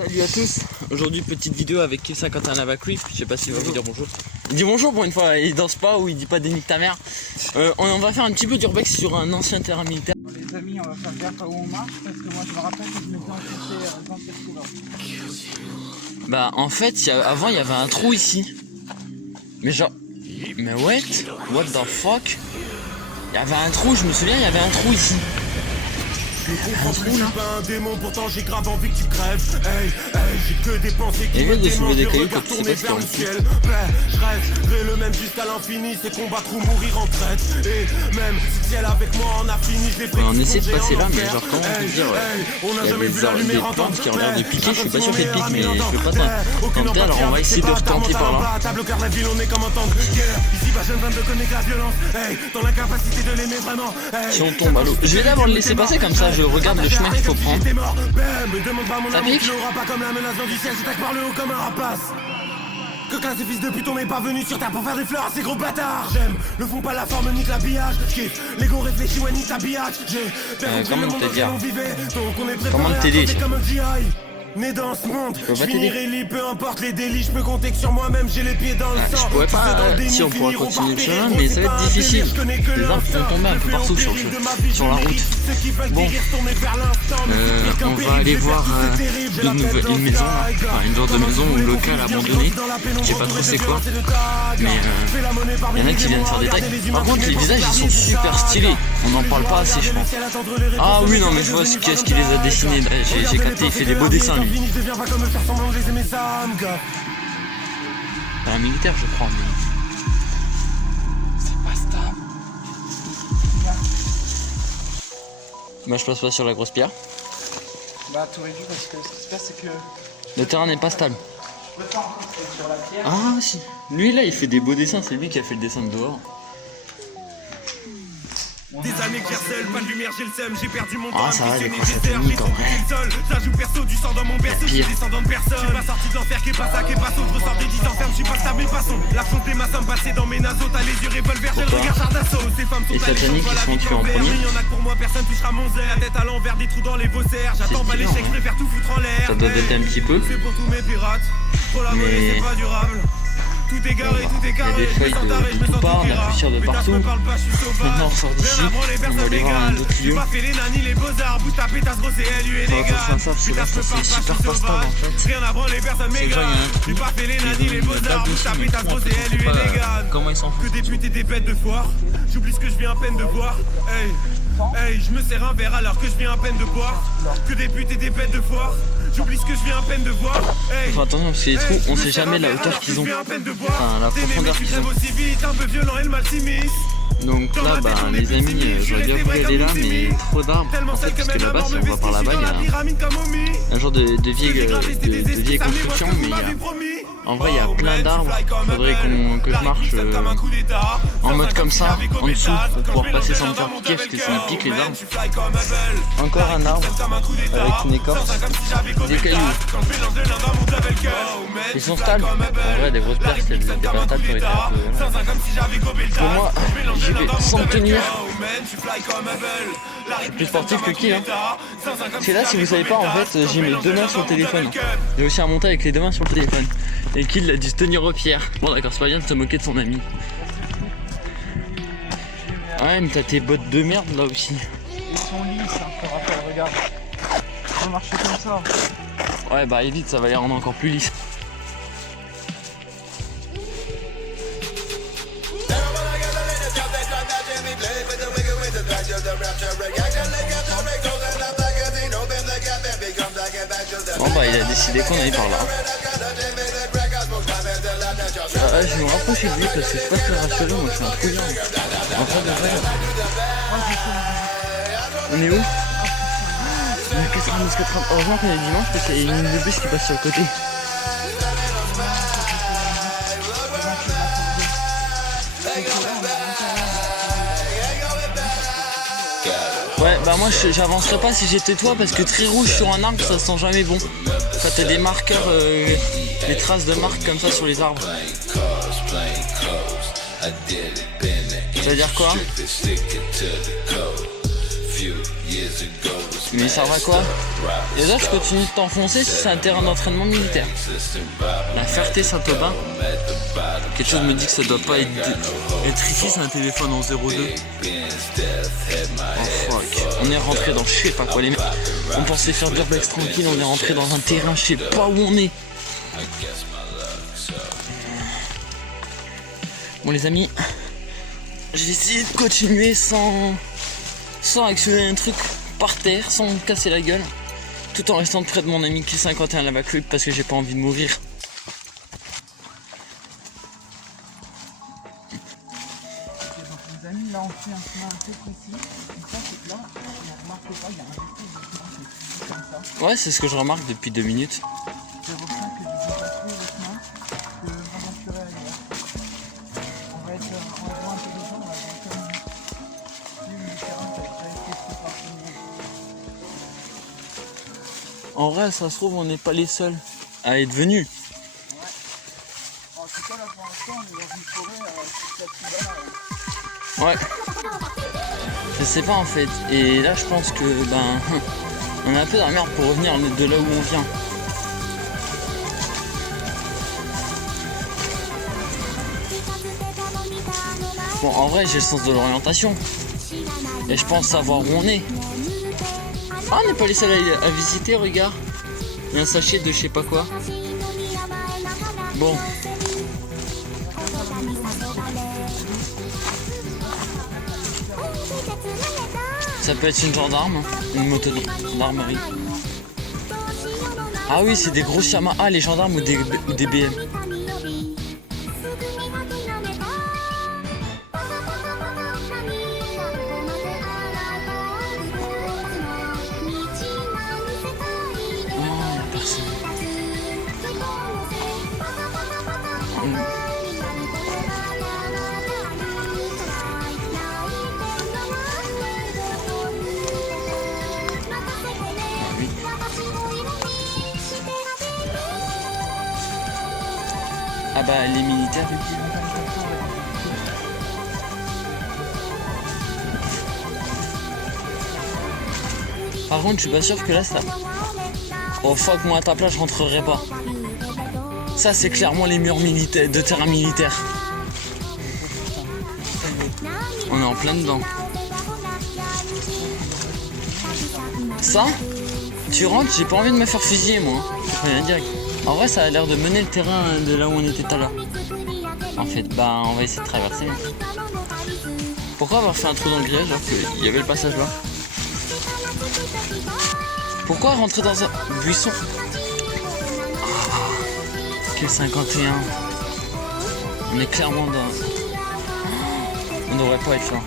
Salut à tous, aujourd'hui petite vidéo avec Kessa quand t'as un Avacree, je sais pas s'il va vous dire bonjour. Il dit bonjour pour une fois, il danse pas ou il dit pas dénique ta mère. On va faire un petit peu d'urbex sur un ancien terrain militaire. Les amis, on va faire gaffe à où on marche parce que moi je me rappelle que je m'étais enfoncé dans cette trou là. Bah en fait, avant il y avait un trou ici. Mais genre, mais what the fuck. Il y avait un trou, je me souviens, il y avait un trou ici. Un trou là. Un démon, pourtant j'ai grave envie que tu crèves. Hey, j'ai que des pensées qui me démangent, des cailloux, regards tournés vers le ciel. Je resterai le même jusqu'à l'infini, c'est combattre ou mourir en traite. Et même si elle avec moi en a fini, je l'ai fait. On essaie de passer là, mais genre comment on peut dire, il y a des plantes qui ont l'air de piquer, je suis pas sûr qu'elles piquent, mais je vais pas tenter, alors on va essayer de retenter par là. Table car la ville on est comme en temps de guerre. Ici bah je ne veux connaître la violence. Hey, dans l'incapacité de l'aimer vraiment. Si on tombe à l'eau, je vais d'abord le laisser passer comme ça, je regarde le chemin qu'il faut prendre. Ça pique. Pas comme la menace du ciel, je t'attaque par le haut comme un rapace. Que classe ces fils de pute, on n'est pas venu sur terre pour faire des fleurs à ces gros bâtards. J'aime le fond, pas la forme, ni l'habillage. Kiffe l'ego réfléchi, ouais, ni t'habillage. Comment te dire? Comment Comment t'aider? Né dans ce monde, je finirai libre, peu importe les délits, je peux compter que sur moi-même, j'ai les pieds dans le sang. Je pourrais pas, si on pourra continuer le chemin, mais ça va être difficile. Les arbres vont tomber un peu partout sur la route. Bon, on va aller voir une maison, enfin, une sorte de maison ou local abandonné. Je sais pas trop c'est quoi, mais il y en a qui viennent faire des tags. Par contre, les visages ils sont super stylés. On n'en parle pas assez, je pense. Ah oui, non, mais je vois qu'est-ce qui les a dessinés. J'ai capté, il fait des beaux dessins. Un militaire je crois mais... C'est pas stable. Moi je passe pas sur la grosse pierre. Bah t'aurais dû parce que ce qui se passe c'est que... Le terrain n'est pas stable. Je peux pas encore sur la pierre. Ah si. Lui là il fait des beaux dessins, c'est lui qui a fait le dessin de dehors. Des années que j'harcèle, pas de lumière, j'ai le seum, j'ai perdu mon temps. Ah ça va, les croix sataniques en vrai. Ça joue perso, du sang dans mon berceau, je suis descendant de personne. J'suis pas sorti de l'enfer, qui est pas ça, qui est pas saut. Je ressors des 10 enfermes, j'suis pas stable, mais passons. La fonte des massins passée dans mes naseaux, t'as les yeux revolver, j'ai le regard char d'assaut. Ces femmes sont les sataniques qui sont tués en premier. Y'en a que pour moi, personne touchera mon zère. La tête à l'envers, des trous dans les vaussaires. J'attends pas l'échec, je préfère tout foutre en l'air. Ça doit dater un petit peu. C'est pour tous mes pirates. Trop la monnaie, c'est pas durable. Tout est garé, tout est carré. Il y a des feuilles de tout part, on a poussière de partout. Maintenant on sort d'ici, on va aller voir un autre lieu. On va faire ça, parce que là ça c'est super pas stable en fait. C'est genre il y a un trou, comment ils s'en foutent. Que des putes et des bêtes de foire. J'oublie ce que je viens à peine de voir. Hey, je me sers un verre alors que je viens à peine de boire. Que des putes et des bêtes de foire. J'oublie ce que je viens à peine de voir. Hey, enfin, attention parce que les trous, on sait jamais la hauteur qu'ils ont. Enfin la profondeur qu'ils ont. Donc là bah les amis, j'aurais bien voulu aller là mais trop d'arbres en fait, parce que là-bas si on va par là-bas il y a un genre de vieille construction mais en vrai il y a plein d'arbres. Faudrait que je marche en mode comme ça en dessous pour pouvoir passer sans me faire piquer parce que ça me pique les arbres. Encore un arbre avec une écorce, des cailloux. Ils sont stables. En vrai des grosses pierres c'est pas stable pour être un peu... Pour moi j'y vais sans me tenir. Je suis plus sportif que qui hein. C'est là si vous savez pas en fait j'ai mes deux mains sur le téléphone. J'ai aussi à monter avec les deux mains sur le téléphone. Et qu'il a dû se tenir aux pierres. Bon d'accord c'est pas bien de se moquer de son ami. Ouais mais t'as tes bottes de merde là aussi. Ils sont lisses, hein, je te rappelle, regarde. On va marcher comme ça. Ouais bah évite, ça va les rendre encore plus lisses. Bon bah il a décidé qu'on allait par là. Je vais me rapprocher de lui parce que je suis pas très rassuré, moi je suis un couillon. En fait de vrai. On est où? On est 90. Heureusement qu'on est dimanche parce qu'il y a une ligne de bus qui passe sur le côté. Ouais bah moi j'avancerais pas si j'étais toi parce que très rouge sur un arbre ça sent jamais bon. Quand t'as des marqueurs, des traces de marques comme ça sur les arbres. Ça veut dire quoi? Mais ça va quoi? Et là, je continue de t'enfoncer si c'est un terrain d'entraînement militaire. La Ferté-Saint-Aubin. Quelque chose me dit que ça doit pas être ici, c'est un téléphone en 02. Oh fuck. On est rentré dans je sais pas quoi les mecs. On pensait faire de l'urbex tranquille, on est rentré dans un terrain, je sais pas où on est. Bon les amis, je vais essayer de continuer sans actionner un truc par terre, sans me casser la gueule, tout en restant près de mon ami qui est 51 Lava Club parce que j'ai pas envie de mourir. Les amis, là on fait un chemin assez précis. Et ça, c'est que là, on remarque pas, il y a un petit peu comme ça. Ouais, c'est ce que je remarque depuis 2 minutes. C'est pour ça que je vais pas trouver le chemin, que m'aventurer ailleurs. On va voir un peu de temps, on va voir comme le terrain qui a déjà été fait par tout le monde. En vrai, ça se trouve, on n'est pas les seuls à être venus. En tout cas, là pour l'instant, on est dans une forêt cette là. Ouais. Je sais pas en fait. Et là, je pense que on est un peu dans la merde pour revenir de là où on vient. Bon, en vrai, j'ai le sens de l'orientation. Et je pense savoir où on est. Ah, on n'est pas les seuls à visiter, regarde. Il y a un sachet de je sais pas quoi. Bon. Ça peut être une gendarme, une moto de gendarmerie. Ah oui, c'est des gros Yamaha, les gendarmes ou des BM. Ah bah les militaires. Par contre je suis pas sûr que là ça. Oh fuck, moi à ta place je rentrerai pas. Ça c'est clairement les murs militaires de terrain militaire. On est en plein dedans. Ça, tu rentres, j'ai pas envie de me faire fusiller moi. Rien direct. En vrai, ça a l'air de mener le terrain de là où on était tout à l'heure. En fait, on va essayer de traverser. Pourquoi avoir fait un trou dans le grillage alors qu'il y avait le passage là? Pourquoi rentrer dans un buisson? Quel 51. On est clairement dans... On devrait pas être là.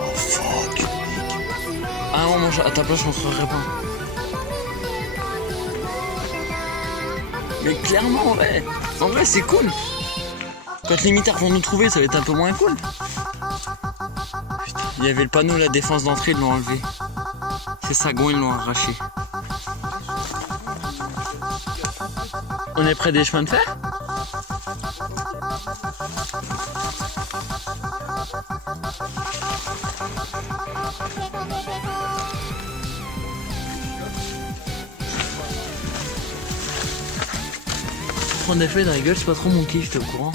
Oh fuck. Ah non, moi à ta place, je rentrerai pas. Mais clairement, en vrai c'est cool. Quand les militaires vont nous trouver, ça va être un peu moins cool. Putain, il y avait le panneau, la défense d'entrée, ils l'ont enlevé. C'est Sagon, ils l'ont arraché. On est près des chemins de fer? Prendre des feuilles dans la gueule, c'est pas trop mon kiff, t'es au courant.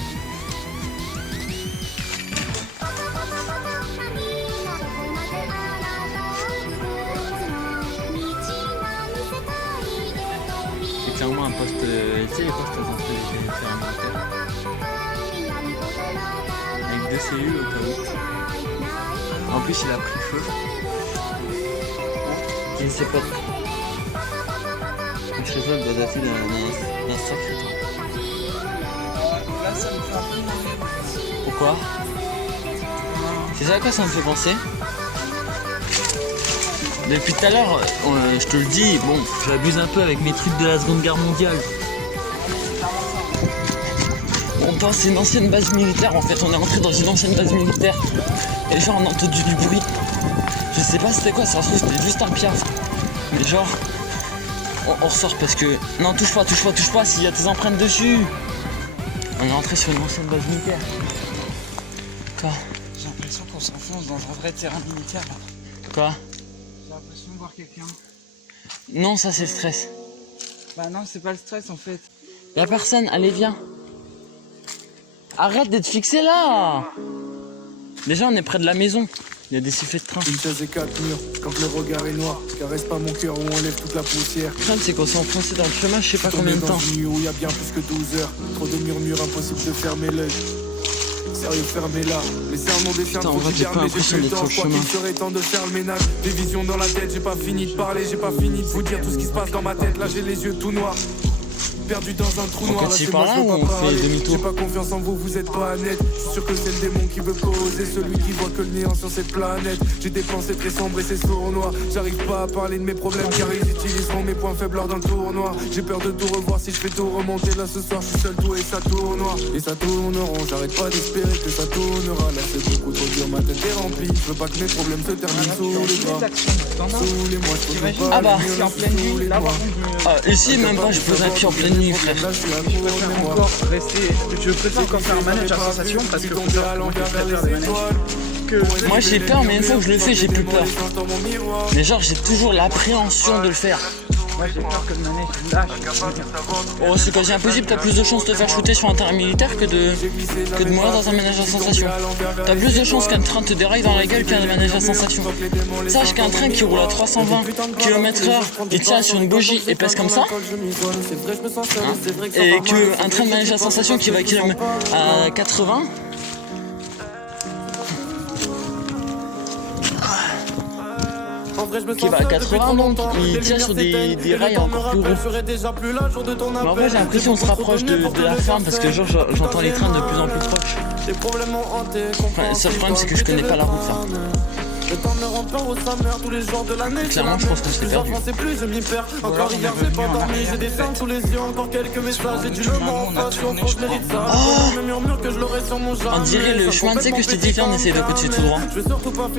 C'est clairement un poste, tu sais les postes d'entrée des terrains militaires. Avec 2 cellules au cas où. En plus il a pris feu. Je ne sais pas. Le chez toi doit dater d'un sacré temps. Là, ça me fait un peu mal. Pourquoi? C'est ça à quoi ça me fait penser? Depuis tout à l'heure, je te le dis, bon, j'abuse un peu avec mes trucs de la Seconde Guerre mondiale. On pense c'est une ancienne base militaire, en fait, on est rentré dans une ancienne base militaire. Et genre, on a entendu du bruit. Je sais pas c'était quoi, ça se trouve c'était juste un piaf. Mais genre, on ressort parce que... Non, touche pas, s'il y a tes empreintes dessus. On est rentré sur une ancienne base militaire. Quoi? J'ai l'impression qu'on s'enfonce dans un vrai terrain militaire là. Quoi? J'ai l'impression de voir quelqu'un. Non, ça c'est le stress. Bah non, c'est pas le stress en fait. Y'a personne, allez viens. Arrête d'être fixé là. Déjà on est près de la maison. Il y a des sifflets de train. Une chaise et 4 murs, quand le regard est noir, caresse pas mon cœur où on lève toute la poussière. Le problème c'est qu'on s'est enfoncé dans le chemin, je sais pas combien de temps. Dans une nuit où il y a bien plus que 12 heures, trop de murmures, impossible de fermer l'œil. Sérieux, fermez-la. Les sermons des fermes Putain, en vrai, j'ai pas mais j'ai l'impression plus le d'être temps. sur le Je crois chemin. qu'il serait temps de faire le ménage. Des visions dans la tête, j'ai pas fini de parler, j'ai pas fini de vous dire tout ce qui se passe dans ma tête. Là, j'ai les yeux tout noirs. Perdu dans un trou On noir, continue lâchez-moi, par là je ou veux on pas fait parler. demi-tour? J'ai pas confiance en vous, vous êtes pas net. Je suis sûr que c'est le démon qui veut causer, celui qui voit que le néant sur cette planète. J'ai des pensées très sombres et c'est sournois. J'arrive pas à parler de mes problèmes car ils utiliseront mes points faibles lors d'un tournoi. J'ai peur de tout revoir si je fais tout remonter. Là ce soir je suis seul tout et ça tournera. Et ça tourneront, j'arrête pas d'espérer que ça tournera. Là c'est beaucoup trop dur, ma tête est remplie. Je veux pas que mes problèmes se terminent sous les bras. Sous les mois, je peux pas Ah bah, aller mieux, c'est en là, pleine sous nuit, les là mois. par contre Ici même pas, je pose un pied en pleine nuit frère. Là, je suis à je préfère court, encore rester. Je préfère encore faire un manège à sensation parce que faut savoir comment je préfère des manèges que. Moi j'ai peur mais une fois que je le fais j'ai plus peur. Mais genre j'ai toujours l'appréhension de le faire. Moi j'ai peur que le manège il lâche. Oh c'est quasi impossible, t'as plus de chances de te faire shooter sur un terrain militaire que de mourir dans un manège à sensation. T'as plus de chances qu'un train te déraille dans la gueule qu'un manège à sensation. Sache qu'un train qui roule à 320 km/h et tient sur une bougie épaisse comme ça, et qu'un train de manège à sensation qui va à 80, qui va à 80 donc il tient sur des rails encore plus gros. Mais en vrai j'ai l'impression qu'on se rapproche de la ferme parce que genre j'entends les trains de plus en plus proches. Enfin, le seul problème c'est que je connais pas la route là. Clairement je pense qu'on s'est perdu. On dirait le chemin, tu sais que je t'ai dit viens on essaye de continuer tout droit.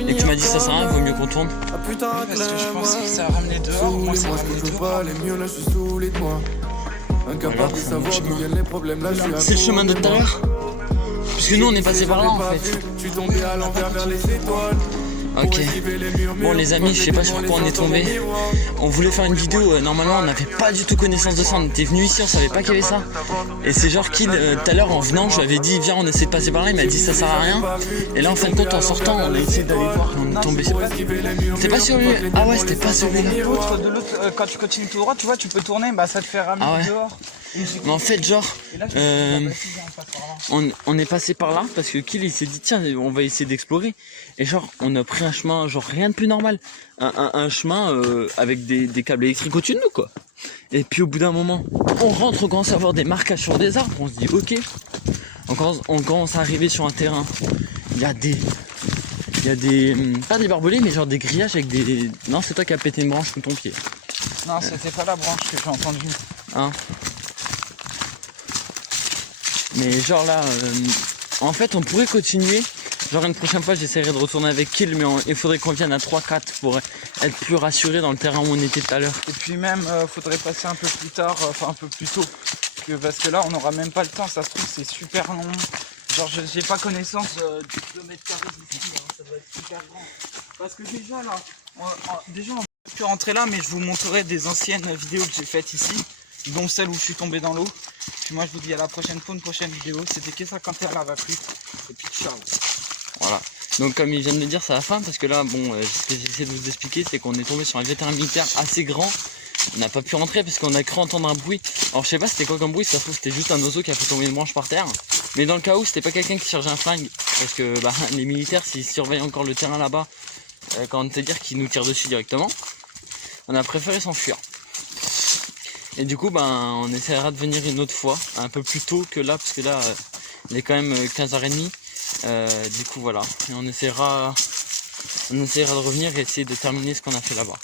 Et que tu m'as dit ça sert à rien, il vaut mieux qu'on tourne. Parce que je pensais que ça ramenait dehors, moi ça ramenait dehors. C'est le chemin de tout à l'heure. Parce que nous on est passé par là en fait. Ok. Bon les amis, je sais pas sur quoi on est tombé. On voulait faire une vidéo, normalement on n'avait pas du tout connaissance de ça. On était venu ici, on savait pas qu'il y avait ça. Et c'est genre Kid, tout à l'heure en venant, je lui avais dit viens on essaie de passer par là, il m'a dit ça sert à rien. Et là en fin de compte en sortant, on a essayé d'aller voir et on est tombé sur. C'était pas celui-là. Ah ouais c'était pas celui-là. Et l'autre de l'autre, quand tu continues tout droit, tu vois, tu peux tourner, bah ça te fait ramener Ah ouais. dehors. Mais en fait genre Et là, je me suis dit, bah, si, viens, on passe par là. on est passé par là parce que Kill il s'est dit tiens on va essayer d'explorer. Et genre on a pris un chemin genre rien de plus normal. Un chemin avec des câbles électriques au-dessus de nous quoi. Et puis au bout d'un moment on rentre, on commence à avoir des marquages sur des arbres, on se dit ok. On commence à arriver sur un terrain. Il y a des pas des barbelés mais genre des grillages avec des. Non c'est toi qui as pété une branche sous ton pied. Non, c'était pas la branche que j'ai entendue. Hein. Mais genre là, en fait on pourrait continuer. Genre une prochaine fois j'essaierai de retourner avec Kill, mais il faudrait qu'on vienne à 3-4 pour être plus rassuré dans le terrain où on était tout à l'heure. Et puis même, faudrait passer un peu plus tard, enfin un peu plus tôt. Parce que là on n'aura même pas le temps, ça se trouve c'est super long. Genre j'ai pas connaissance du kilomètre carré d'ici, hein, ça doit être super grand. Parce que déjà là, on peut plus rentrer là, mais je vous montrerai des anciennes vidéos que j'ai faites ici, dont celle où je suis tombé dans l'eau. Puis moi je vous dis à la prochaine pour une prochaine vidéo. C'était K51 la va-plus. Et puis ciao. Voilà. Donc comme ils viennent de dire c'est la fin parce que là bon ce que j'essaie de vous expliquer c'est qu'on est tombé sur un vieux terrain militaire assez grand. On n'a pas pu rentrer parce qu'on a cru entendre un bruit. Alors je sais pas c'était quoi comme bruit, ça se trouve c'était juste un oiseau qui a fait tomber une branche par terre. Mais dans le cas où c'était pas quelqu'un qui chargeait un flingue. Parce que bah, les militaires s'ils surveillent encore le terrain là-bas, quand on te dire qu'ils nous tirent dessus directement, on a préféré s'enfuir. Et du coup ben on essaiera de venir une autre fois, un peu plus tôt que là, parce que là il est quand même 15h30. Du coup voilà, et on essaiera de revenir et essayer de terminer ce qu'on a fait là-bas.